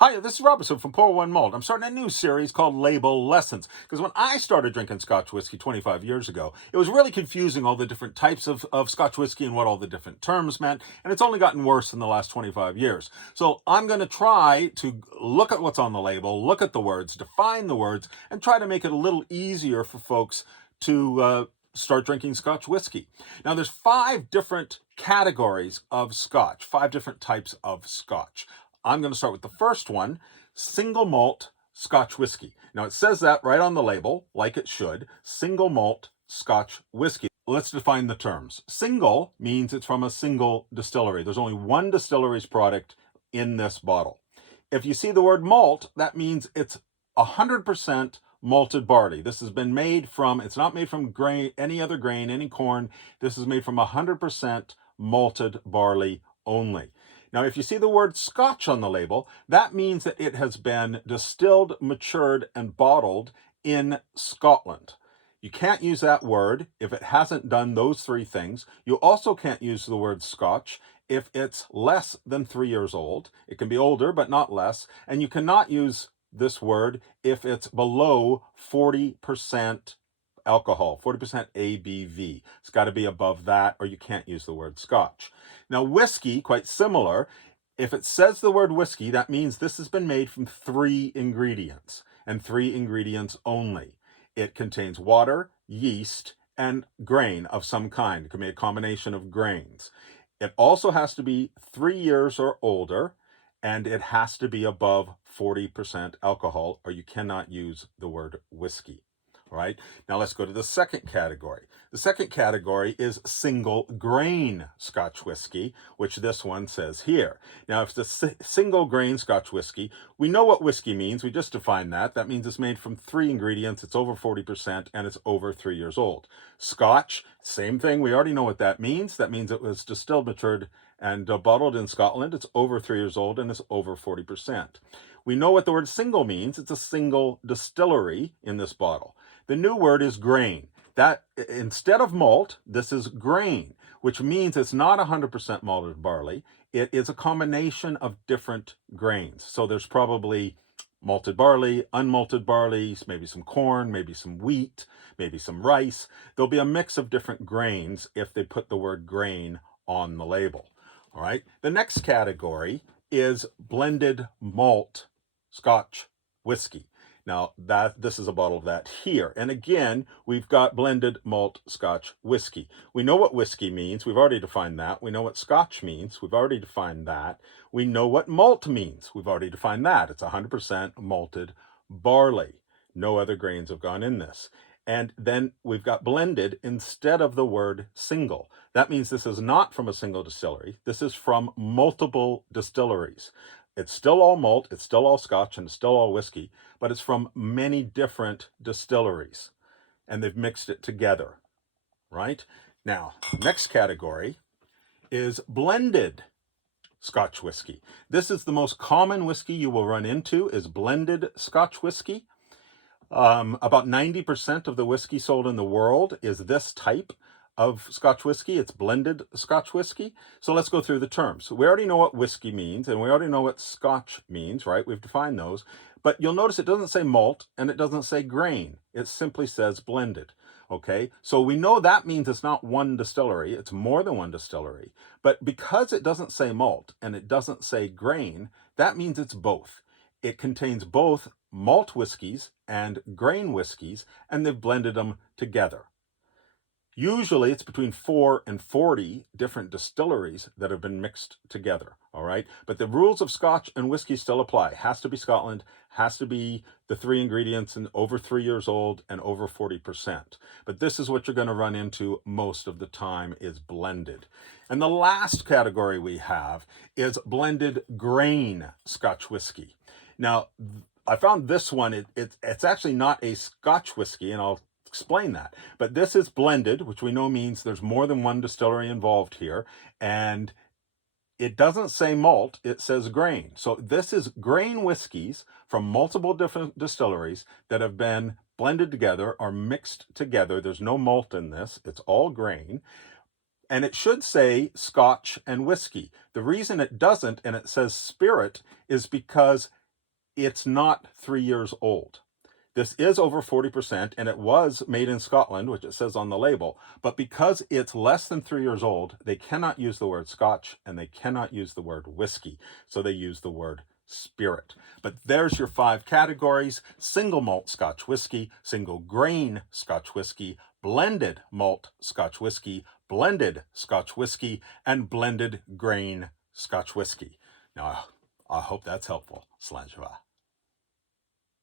Hi, this is Robinson from Pour One Malt. I'm starting a new series called Label Lessons because when I started drinking Scotch whiskey 25 years ago, it was really confusing all the different types of Scotch whiskey and what all the different terms meant, and it's only gotten worse in the last 25 years. So I'm going to try to look at what's on the label, look at the words, define the words, and try to make it a little easier for folks to start drinking Scotch whiskey. Now, there's 5 different categories of Scotch, 5 different types of Scotch. I'm going to start with the first one, single malt Scotch whiskey. Now, it says that right on the label, like it should, single malt Scotch whiskey. Let's define the terms. Single means it's from a single distillery. There's only one distillery's product in this bottle. If you see the word malt, that means it's 100% malted barley. This has been made from, it's not made from grain, any other grain, any corn. This is made from 100% malted barley only. Now, if you see the word Scotch on the label, that means that it has been distilled, matured, and bottled in Scotland. You can't use that word if it hasn't done those 3 things. You also can't use the word Scotch if it's less than 3 years old. It can be older, but not less. And you cannot use this word if it's below 40% alcohol, 40% ABV. It's got to be above that, or you can't use the word Scotch. Now, whiskey, quite similar. If it says the word whiskey, that means this has been made from 3 ingredients, and 3 ingredients only. It contains water, yeast, and grain of some kind. It can be a combination of grains. It also has to be 3 years or older, and it has to be above 40% alcohol, or you cannot use the word whiskey. All right, now let's go to the second category. The second category is single grain Scotch whiskey, which this one says here. Now, if it's a single grain Scotch whiskey, we know what whiskey means. We just defined that. That means it's made from 3 ingredients, it's over 40%, and it's over 3 years old. Scotch, same thing. We already know what that means. That means it was distilled, matured, and bottled in Scotland. It's over 3 years old, and it's over 40%. We know what the word single means. It's a single distillery in this bottle. The new word is grain. That instead of malt, this is grain, which means it's not 100% malted barley. It is a combination of different grains. So there's probably malted barley, unmalted barley, maybe some corn, maybe some wheat, maybe some rice. There'll be a mix of different grains if they put the word grain on the label. All right. The next category is blended malt Scotch whiskey. Now, this is a bottle of that here. And again, we've got blended malt Scotch whiskey. We know what whiskey means. We've already defined that. We know what Scotch means. We've already defined that. We know what malt means. We've already defined that. It's 100% malted barley. No other grains have gone in this. And then we've got blended instead of the word single. That means this is not from a single distillery. This is from multiple distilleries. It's still all malt, it's still all Scotch, and it's still all whiskey, but it's from many different distilleries, and they've mixed it together, right? Now, next category is blended Scotch whiskey. This is the most common whiskey you will run into, is blended Scotch whiskey. About 90% of the whiskey sold in the world is this type of Scotch whiskey. It's blended Scotch whiskey. So let's go through the terms. We already know what whiskey means, and we already know what Scotch means, right? We've defined those. But you'll notice it doesn't say malt, and it doesn't say grain. It simply says blended. Okay, so we know that means it's not one distillery, it's more than one distillery. But because it doesn't say malt and it doesn't say grain, that means it's both. It contains both malt whiskeys and grain whiskeys, and they've blended them together. Usually it's between 4 and 40 different distilleries that have been mixed together, all right? But the rules of Scotch and whiskey still apply. Has to be Scotland, has to be the 3 ingredients and over 3 years old and over 40%. But this is what you're going to run into most of the time is blended. And the last category we have is blended grain Scotch whiskey. Now, I found this one, it's actually not a Scotch whiskey, and I'll explain that. But this is blended, which we know means there's more than one distillery involved here. And it doesn't say malt, it says grain. So this is grain whiskeys from multiple different distilleries that have been blended together or mixed together. There's no malt in this, it's all grain. And it should say Scotch and whiskey. The reason it doesn't, and it says spirit, is because it's not 3 years old. This is over 40%, and it was made in Scotland, which it says on the label. But because it's less than 3 years old, they cannot use the word Scotch and they cannot use the word whiskey. So they use the word spirit. But there's your 5 categories: single malt Scotch whiskey, single grain Scotch whiskey, blended malt Scotch whiskey, blended Scotch whiskey, and blended grain Scotch whiskey. Now, I hope that's helpful. Slàinte mhath.